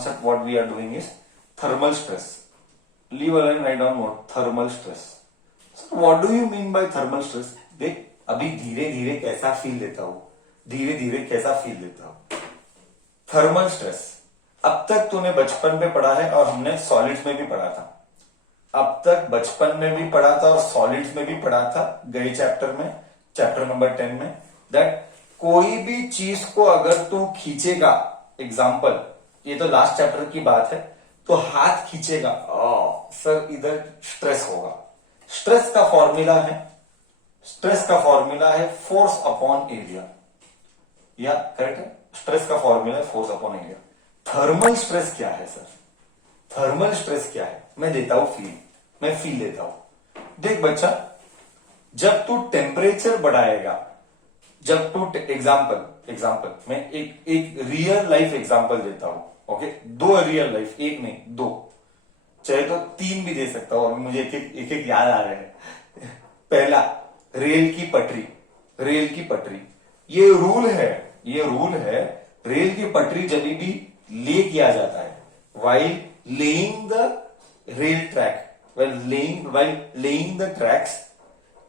concept what we are doing is thermal stress. Leave alone, write down what thermal stress. So what do you mean by thermal stress? देख अभी धीरे धीरे कैसा feel लेता हूं, धीरे धीरे कैसा फील लेता हूं. थर्मल स्ट्रेस अब तक तूने बचपन में पढ़ा है और हमने सॉलिड्स में भी पढ़ा था. अब तक बचपन में भी पढ़ा था और सॉलिड्स में भी पढ़ा था गए चैप्टर में, चैप्टर नंबर 10 में, दैट कोई भी चीज को अगर तू खींचेगा, एग्जाम्पल ये तो लास्ट चैप्टर की बात है, तो हाथ खींचेगा, सर इधर स्ट्रेस होगा. स्ट्रेस का फॉर्मूला है, स्ट्रेस का फॉर्मूला है फोर्स अपॉन एरिया. या करेक्ट है, स्ट्रेस का फॉर्मूला है force upon area. Thermal stress क्या है सर? थर्मल स्ट्रेस क्या है? मैं देता हूं फील, मैं फील देता हूं. देख बच्चा, जब तू टेम्परेचर बढ़ाएगा, जब तू एग्जाम्पल मैं एक रियल लाइफ एग्जाम्पल देता हूं. ओके, 2 रियल लाइफ, एक नहीं 2, चाहे तो 3 भी दे सकता हूं. अभी मुझे एक एक याद आ रहे हैं. पहला, रेल की पटरी. रेल की पटरी, ये रूल है रेल की पटरी जब भी ले किया जाता है, while laying the rail track, while laying the tracks,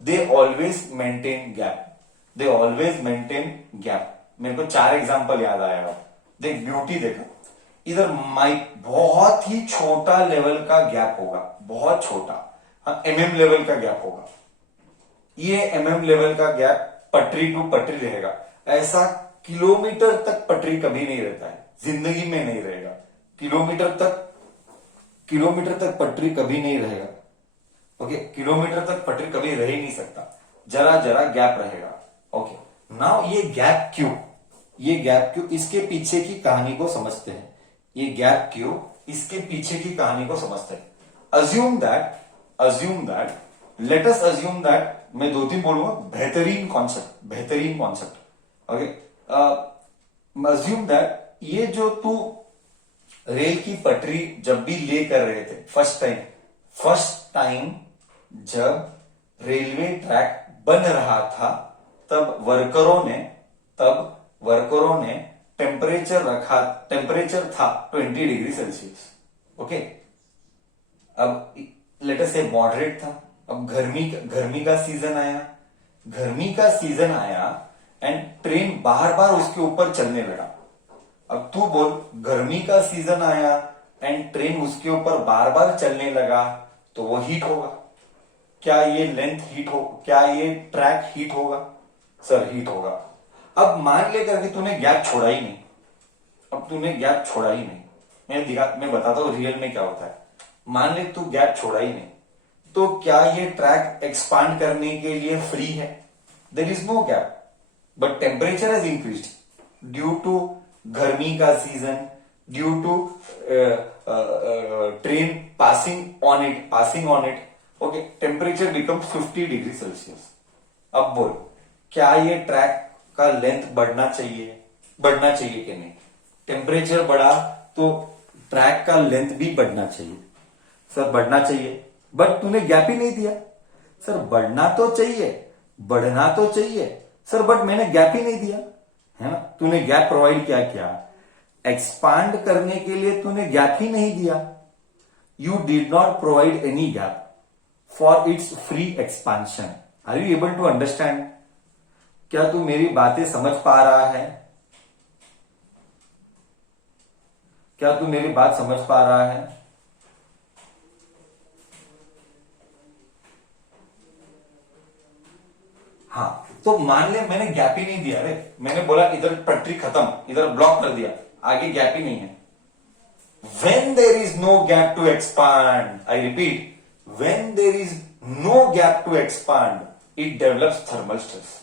they always maintain gap. मेरे को 4 एग्जांपल याद आया. देख ब्यूटी, देखो इधर माइक बहुत ही छोटा लेवल का गैप होगा, बहुत छोटा, mm लेवल का गैप होगा. ये mm लेवल का गैप पटरी टू पटरी रहेगा. ऐसा किलोमीटर तक पटरी कभी नहीं रहता है, जिंदगी में नहीं रहेगा. किलोमीटर तक पटरी कभी नहीं रहेगा. ओके, किलोमीटर तक पटरी कभी रह ही नहीं सकता, जरा जरा गैप रहेगा. ओके, नाउ ये गैप क्यों, इसके पीछे की कहानी को समझते हैं. ये गैप क्यों, इसके पीछे की कहानी को समझते हैं. Assume that let us assume that, मैं 2-3 बोलूंगा, बेहतरीन कॉन्सेप्ट. ओके, अज्यूम दैट ये जो तू रेल की पटरी जब भी ले कर रहे थे, फर्स्ट टाइम जब रेलवे ट्रैक बन रहा था, तब वर्करों ने टेम्परेचर था 20 डिग्री सेल्सियस. ओके, अब लेट अस से मॉडरेट था. अब गर्मी का सीजन आया एंड ट्रेन बार बार उसके ऊपर चलने लगा. अब तू बोल, गर्मी का सीजन आया एंड ट्रेन उसके ऊपर बार बार चलने लगा, तो वो हीट होगा. क्या ये लेंथ हीट हो, क्या ये ट्रैक हीट होगा? सर हीट होगा. अब मान लेकर के तूने गैप छोड़ा ही नहीं. मैं बताता हूं रियल में क्या होता है. मान ले तू गैप छोड़ा ही नहीं, तो क्या ये ट्रैक एक्सपांड करने के लिए फ्री है? There is no gap, but temperature has increased due to गर्मी का season, due to train passing on it. Okay, temperature becomes 50 degree Celsius. अब बोल, क्या ये ट्रैक का लेंथ बढ़ना चाहिए कि नहीं? टेम्परेचर बढ़ा तो ट्रैक का लेंथ भी बढ़ना चाहिए. सर बढ़ना चाहिए, बट तूने गैप ही नहीं दिया. सर बढ़ना तो चाहिए सर, बट मैंने गैप ही नहीं दिया, है ना. तूने गैप प्रोवाइड क्या? एक्सपांड करने के लिए तूने गैप ही नहीं दिया. You did not provide any gap for its free expansion. Are you able to understand? क्या तू मेरी बातें समझ पा रहा है? क्या तू मेरी बात समझ पा रहा है? हाँ, तो मान ले मैंने गैप ही नहीं दिया रे. मैंने बोला इधर पटरी खत्म, इधर ब्लॉक कर दिया, आगे गैप ही नहीं है. When there is no gap to expand, I repeat, when there is no gap to expand, it develops thermal stress.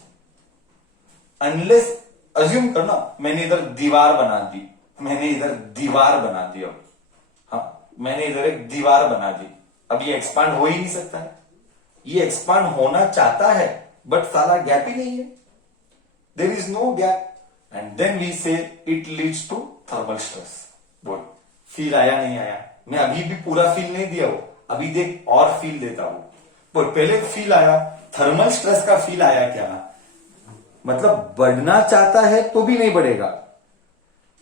Unless, assume करना, मैंने इधर दीवार बना दी. अब हाँ, मैंने इधर एक दीवार बना दी. अब ये एक्सपांड हो ही नहीं सकता है. ये एक्सपांड होना चाहता है, बट साला गैप ही नहीं है. There is no gap, and then we say it leads to thermal stress. बोल, फील आया नहीं आया? मैं अभी भी पूरा फील नहीं दिया हो, अभी देख और फील देता हूं. बोल, पहले फील आया, थर्मल स्ट्रेस का फील आया क्या? मतलब बढ़ना चाहता है तो भी नहीं बढ़ेगा.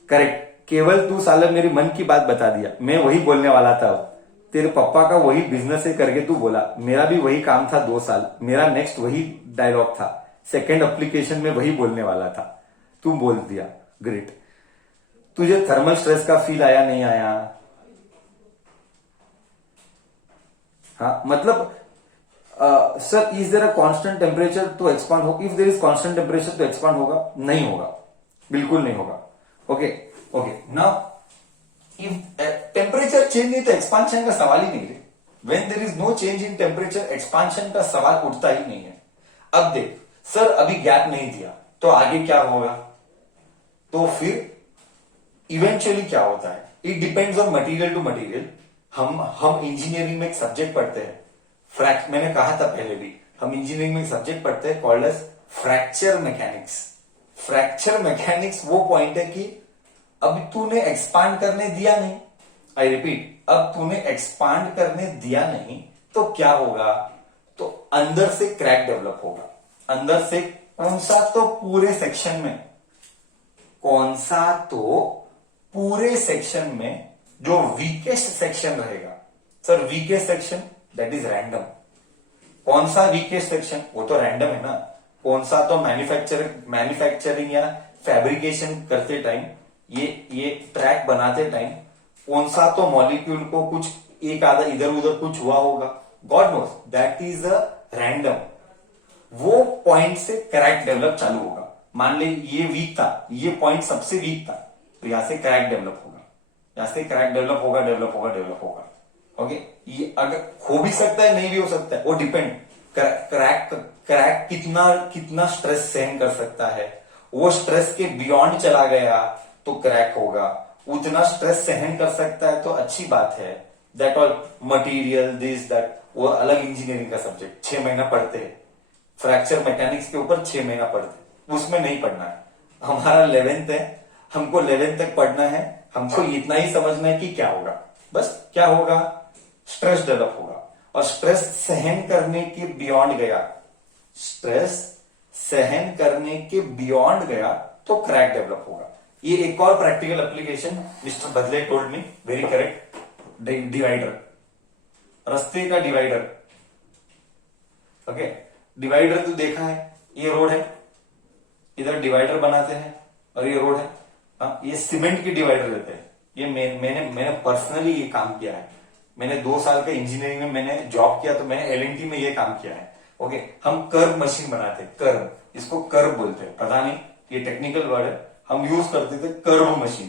करेक्ट, केवल तू साले मेरी मन की बात बता दिया, मैं वही बोलने वाला था। अब तेरे पापा का वही बिजनेस है करके तू बोला, मेरा भी वही काम था 2 साल, मेरा नेक्स्ट वही डायलॉग था, सेकंड एप्लीकेशन में वही बोलने वाला था, तू बोल दिया, ग्रेट। तुझे थर्मल स्ट्रेस का फील आया नहीं आया? हाँ मतलब sir is there a constant temperature to expand हो? If there is constant temperature तो एक्सपांड होगा? नहीं होगा, बिल्कुल नहीं होगा। Okay okay, now if temperature change नहीं तो एक्सपांशन का सवाल ही नहीं है। When there is no change in temperature, expansion का सवाल उठता ही नहीं है। अब देख सर, अभी गैप नहीं दिया तो आगे क्या होगा? तो फिर इवेंचुअली क्या होता है, it depends on material to material. हम इंजीनियरिंग में एक सब्जेक्ट पढ़ते हैं, मैंने कहा था पहले भी, हम इंजीनियरिंग में एक सब्जेक्ट पढ़ते हैं called as fracture mechanics. Fracture mechanics वो पॉइंट है कि अब तूने एक्सपांड करने दिया नहीं, आई रिपीट, अब तूने एक्सपांड करने दिया नहीं तो क्या होगा? तो अंदर से क्रैक डेवलप होगा। अंदर से कौन सा? तो पूरे सेक्शन में। कौन सा? तो पूरे सेक्शन में जो वीकेस्ट सेक्शन रहेगा। Sir weakest section that is random. कौन सा वीकेस्ट सेक्शन? वो तो रैंडम है ना। कौन सा? तो मैन्युफैक्चरिंग या फैब्रिकेशन करते टाइम, ये ट्रैक बनाते टाइम कौन सा तो मॉलिक्यूल को कुछ एक आधा इधर उधर कुछ हुआ होगा, God knows, that is a random. वो पॉइंट से क्रैक डेवलप चालू होगा। मान ले ये वीक था, ये पॉइंट सबसे वीक था, तो यहां से क्रैक डेवलप होगा, यहां से क्रैक डेवलप होगा, डेवलप होगा, डेवलप होगा। ओके, ये अगर हो भी सकता है, नहीं भी हो सकता है, वो डिपेंड। क्रैक कितना स्ट्रेस सहन कर सकता है। वो स्ट्रेस के बियॉन्ड चला गया तो क्रैक होगा। उतना स्ट्रेस सहन कर सकता है तो अच्छी बात है। That all material this that, वो अलग इंजीनियरिंग का सब्जेक्ट, 6 महीना पढ़ते हैं। फ्रैक्चर मैकेनिक्स के ऊपर 6 महीना पढ़ते, उसमें नहीं पढ़ना है। हमारा 11th है, हमको 11th तक पढ़ना है। हमको इतना ही समझना है कि क्या होगा, बस क्या होगा? स्ट्रेस डेवलप होगा, और स्ट्रेस सहन करने के बियॉन्ड गया, स्ट्रेस सहन करने के बियॉन्ड गया तो क्रैक डेवलप होगा। ये एक और प्रैक्टिकल एप्लीकेशन मिस्टर बदले told me, very correct. Divider, रास्ते का डिवाइडर। ओके, डिवाइडर तो देखा है, ये रोड है, इधर डिवाइडर बनाते हैं और ये रोड है। ये सीमेंट की डिवाइडर देते हैं। ये मैंने पर्सनली ये काम किया है। मैंने 2 साल का इंजीनियरिंग में मैंने जॉब किया, तो मैंने एलएनटी में ये काम किया है। ओके, हम कर्व मशीन बनाते हैं, कर्व, इसको कर्व बोलते हैं, पता नहीं ये टेक्निकल वर्ड है। हम यूज करते थे curve machine,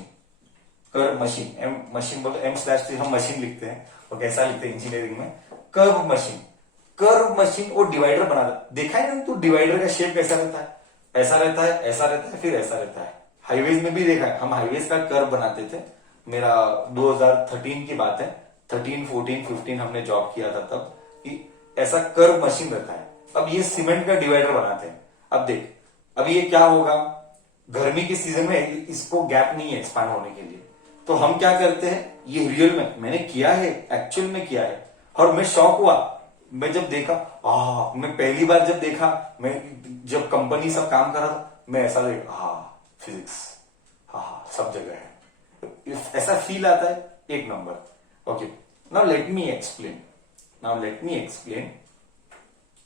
curve machine, M machine बोलते, M/T हम मशीन लिखते हैं, और कैसा लिखते हैं इंजीनियरिंग में? Curve machine. कर्व मशीन वो डिवाइडर बनाता, देखा है ना तू डिवाइडर का शेप कैसा रहता है? ऐसा रहता है, ऐसा रहता है, फिर ऐसा रहता है। हाईवेज में भी देखा है, हम हाईवेज का कर्व बनाते थे। मेरा 2013 की बात है, 13, 14, 15 हमने जॉब किया था तब, कि ऐसा कर्व मशीन रहता है। अब ये सीमेंट का डिवाइडर बनाते हैं। अब देख, अब ये क्या होगा? गर्मी के सीजन में इसको गैप नहीं है एक्सपांड होने के लिए, तो हम क्या करते हैं? ये रियल में मैंने किया है, एक्चुअल में किया है, और मैं शॉक हुआ। मैं जब देखा, मैं पहली बार जब देखा, मैं जब कंपनी सब काम कर रहा था, मैं ऐसा देखा, फिजिक्स, सब जगह है, ऐसा फील आता है, एक number. Okay, now let me explain,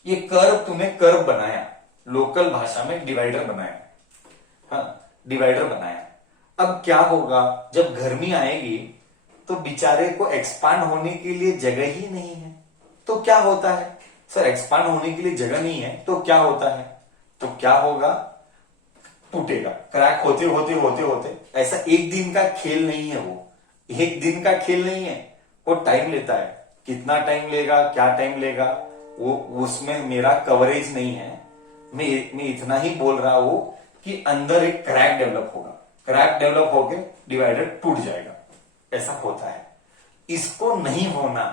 ये कर्व तूने कर्व बनाया, लोकल भाषा में डिवाइडर बनाया, डिवाइडर बनाया। अब क्या होगा? जब गर्मी आएगी तो बेचारे को एक्सपांड होने के लिए जगह ही नहीं है, तो क्या होता है? सर एक्सपांड होने के लिए जगह नहीं है तो क्या होता है? तो क्या होगा? टूटेगा, क्रैक होते होते होते होते। ऐसा एक दिन का खेल नहीं है, वो एक दिन का खेल नहीं है, वो टाइम लेता है। कितना टाइम लेगा, क्या टाइम लेगा, वो उसमें मेरा कवरेज नहीं है। मैं इतना ही बोल रहा हूं कि अंदर एक क्रैक डेवलप होगा, क्रैक डेवलप होके डिवाइडर टूट जाएगा, ऐसा होता है। इसको नहीं होना,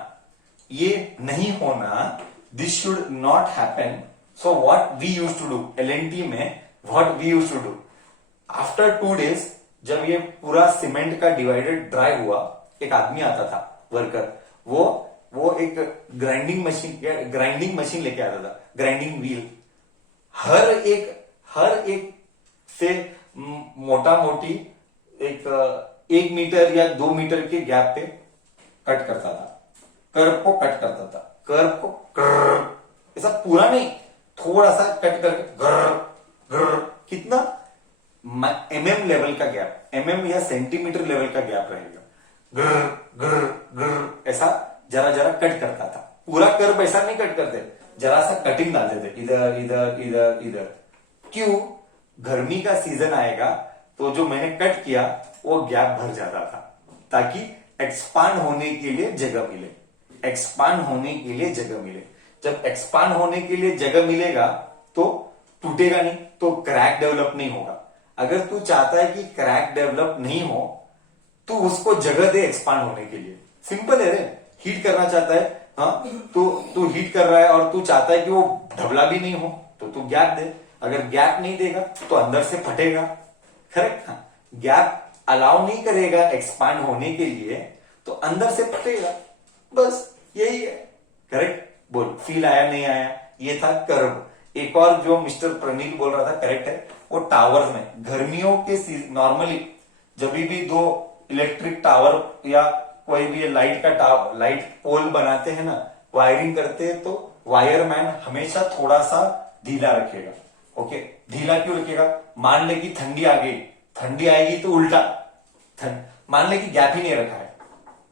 ये नहीं होना, this should not happen. So what we use to do, L and T में what we use to do, after 2 days जब ये पूरा सीमेंट का डिवाइडर ड्राई हुआ, एक आदमी आता था, वर्कर, वो एक ग्राइंडिंग मशीन लेके आता था, ग्राइंडिंग व्हील। हर एक से मोटा मोटी एक 1 मीटर या 2 मीटर के गैप पे कट करता था, कर्व को कट करता था, कर्व को ऐसा पूरा नहीं, थोड़ा सा कट करके कितना mm लेवल का गैप, mm या सेंटीमीटर लेवल का गैप रहेगा, ऐसा जरा जरा कट करता था। पूरा कर्व ऐसा नहीं कट करते, जरा सा कटिंग डालते थे, इधर इधर इधर इधर। क्यों? गर्मी का सीजन आएगा तो जो मैंने कट किया वो गैप भर जाता था, ताकि एक्सपांड होने के लिए जगह मिले, एक्सपांड होने के लिए जगह मिले। जब एक्सपांड होने के लिए जगह मिलेगा तो टूटेगा नहीं, तो क्रैक डेवलप नहीं होगा। अगर तू चाहता है कि क्रैक डेवलप नहीं हो तो उसको जगह दे एक्सपांड होने के लिए। सिंपल है रे। हीट करना चाहता है, हाँ, तू हीट कर रहा है और तू चाहता है कि वो ढबला भी नहीं हो, तो तू गैप दे। अगर गैप नहीं देगा तो अंदर से फटेगा। करेक्ट? हाँ, गैप अलाउ नहीं करेगा एक्सपांड होने के लिए तो अंदर से फटेगा, बस यही है। करेक्ट? बोल, फील आया नहीं आया? ये था कर्व। एक और जो मिस्टर प्रनील बोल रहा था, करेक्ट है, वो टावर्स में गर्मियों के नॉर्मली जब भी दो इलेक्ट्रिक टावर या कोई भी लाइट का टावर, लाइट पोल बनाते हैं ना, वायरिंग करते हैं, तो वायरमैन हमेशा थोड़ा सा ढीला रखेगा। ओके, ढीला क्यों रखेगा? मान ले कि ठंडी आ गई, ठंडी आएगी तो उल्टा, मान ले कि गैप ही नहीं रखा है,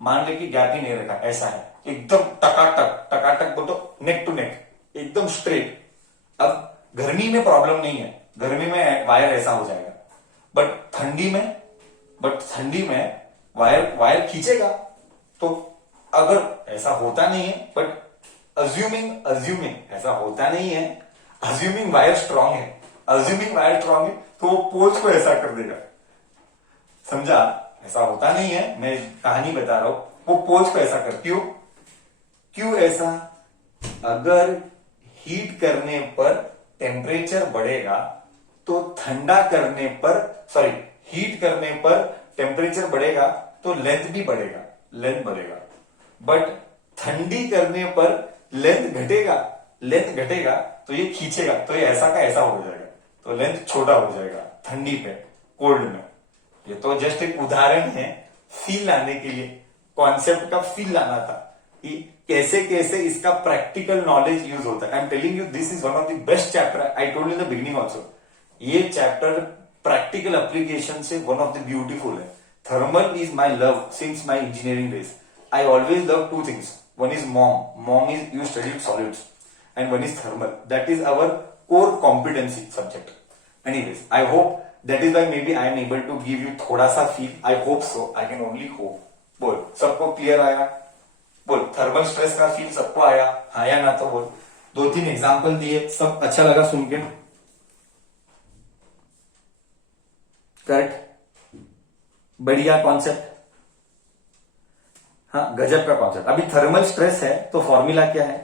मान ले कि गैप ही नहीं रखा, ऐसा है एकदम टकाटक, टकाटक बोल तो नेक टू नेक, एकदम स्ट्रेट। अब गर्मी में प्रॉब्लम नहीं है, गर्मी में वायर ऐसा हो जाएगा, बट ठंडी में वायर खींचेगा। तो अगर ऐसा होता नहीं है, बट अज्यूमिंग ऐसा होता नहीं है, अज्यूमिंग वायर स्ट्रांग है, तो वो पोल्स को ऐसा कर देगा। समझा? ऐसा होता नहीं है, मैं कहानी बता रहा हूं। वो पोल्स को ऐसा कर, क्यों ऐसा? अगर हीट करने पर टेम्परेचर बढ़ेगा तो हीट करने पर टेम्परेचर बढ़ेगा तो लेंथ बढ़ेगा, बट ठंडी करने पर लेंथ घटेगा तो ये खींचेगा, तो ये ऐसा का ऐसा हो जाएगा, तो लेंथ छोटा हो जाएगा ठंडी पे, कोल्ड में। ये तो जस्ट एक उदाहरण है, फील लाने के लिए, कॉन्सेप्ट का फील लाना था कि कैसे कैसे इसका प्रैक्टिकल नॉलेज यूज होता है। I am telling you, this is one of the best chapter. I told in the beginning also, ये चैप्टर प्रैक्टिकल एप्लीकेशन से वन ऑफ द ब्यूटीफुल है। Thermal is my love since my engineering days. I always love two things, one is mom is you studied solids, and one is thermal. That is our core competency subject. Anyways, I hope that is why maybe I am able to give you थोड़ा सा feel. I hope so. I can only hope. बोल, सबको clear आया? बोल, thermal stress का feel सबको आया? हाँ या ना? तो बोल। 2-3 एग्जाम्पल दिए, सब अच्छा लगा सुन के? करेक्ट? बढ़िया कॉन्सेप्ट, हाँ, गजब का कॉन्सेप्ट। अभी थर्मल स्ट्रेस है तो फॉर्मूला क्या है?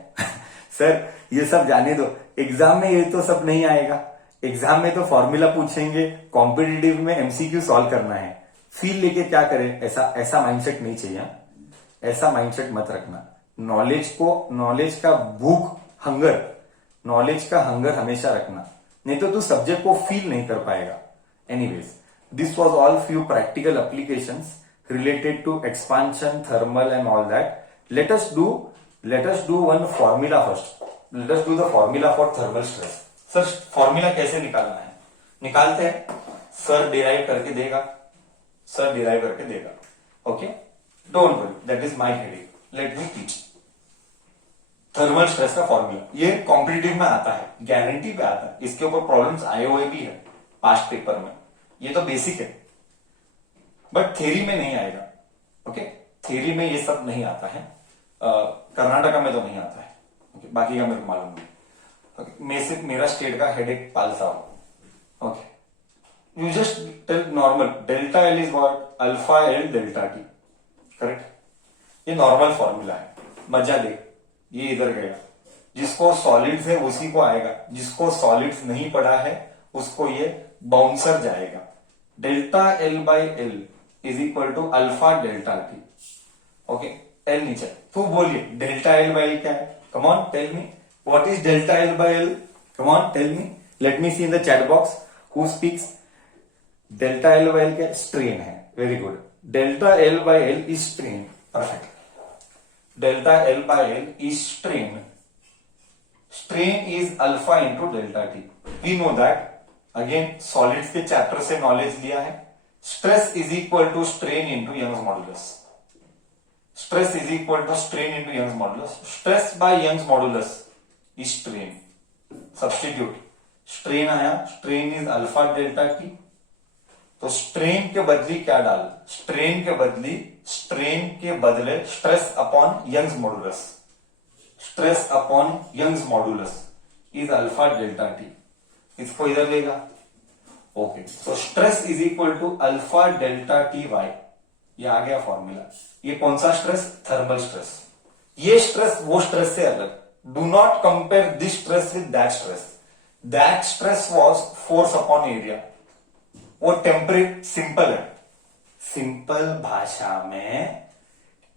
सर ये सब जाने दो, एग्जाम में ये तो सब नहीं आएगा। एग्जाम में तो फॉर्मूला पूछेंगे, कॉम्पिटिटिव में एमसीक्यू सॉल्व करना है। फील लेके क्या करें? ऐसा माइंडसेट नहीं चाहिए, ऐसा माइंडसेट मत रखना। नॉलेज का भूख, नॉलेज का हंगर हमेशा रखना, नहीं तो तू सब्जेक्ट को फील नहीं कर पाएगा। Anyways, this was all few practical applications related to expansion, thermal and all that. Let us do one formula first. Let us do the formula for thermal stress. Sir formula कैसे निकालना है? निकालते हैं, sir derive करके देगा। Okay, don't worry, that is my heading, let me teach. Thermal stress का formula ये competitive में आता है, गारंटी पे आता है, इसके ऊपर प्रॉब्लम्स आए हुए भी है पास्ट पेपर में। ये तो बेसिक है, बट थ्योरी में नहीं आएगा। ओके, थ्योरी में ये सब नहीं आता है, कर्नाटका में तो नहीं आता है। ओके, बाकी का मेरे को मालूम नहीं। ओके, मेरा स्टेट का हेडेक पालसा हो। Okay, you just tell normal, delta L is what? Alpha L delta T. Correct? ये नॉर्मल फॉर्मूला है, मजा दे। ये इधर गया, जिसको सॉलिड्स है उसी को आएगा, जिसको सॉलिड्स नहीं पड़ा है उसको ये बाउंसर जाएगा। Delta L by L is equal to alpha delta T. Okay, L नीचे, तू बोलिए डेल्टा एल बाई एल क्या है? Come on tell me, what is delta L by L? Come on tell me, let me see in the chat box who speaks. Delta L by L क्या? Strain है। Very good. delta L by L is strain. Perfect. Delta L by L is strain. Strain is alpha into delta T. We know that. Again, solids के chapter से knowledge लिया है. Stress is equal to strain into Young's modulus. Stress is equal to strain into Young's modulus. Stress by Young's modulus is strain. Substitute. Strain आया. Strain is alpha delta T. तो strain के बदली क्या डाल? Strain के बदले stress upon Young's modulus. Stress upon Young's modulus is alpha delta T. इसको इधर लेगा. Okay, so stress is equal to alpha delta T Y. ये आ गया फॉर्मूला. ये कौन सा स्ट्रेस? Thermal stress. ये स्ट्रेस वो स्ट्रेस से अलग. Do not compare this stress with that stress. That stress was force upon area. वो टेम्परेचर सिंपल है. सिंपल भाषा में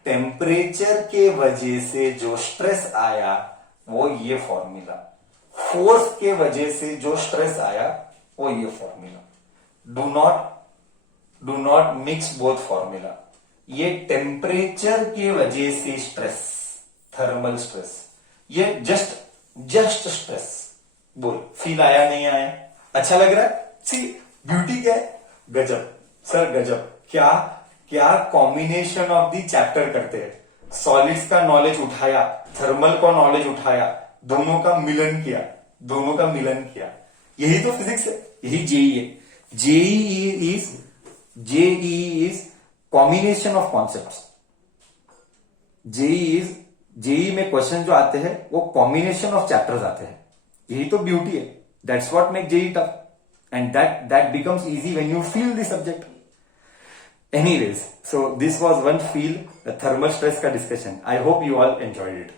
टेम्परेचर के वजह से जो स्ट्रेस आया वो ये फॉर्मूला. फोर्स के वजह से जो स्ट्रेस आया वो ये formula. Do not mix both formula. ये टेम्परेचर के वजह से स्ट्रेस, थर्मल स्ट्रेस. ये जस्ट स्ट्रेस. बोल, फील आया नहीं आया? अच्छा लग रहा है? सी ब्यूटी क्या है? गजब सर, गजब. क्या कॉम्बिनेशन ऑफ दी चैप्टर करते हैं. सॉलिड्स का नॉलेज उठाया, थर्मल का नॉलेज उठाया, दोनों का मिलन किया. यही तो फिजिक्स है, यही जेई है. JEE is combination of concepts. JEE में क्वेश्चन जो आते हैं वो कॉम्बिनेशन ऑफ चैप्टर्स आते हैं. यही तो ब्यूटी है. That's what make JEE tough. And that becomes easy when you feel the subject. Anyways, so this was one feel, the thermal stress ka discussion. I hope you all enjoyed it.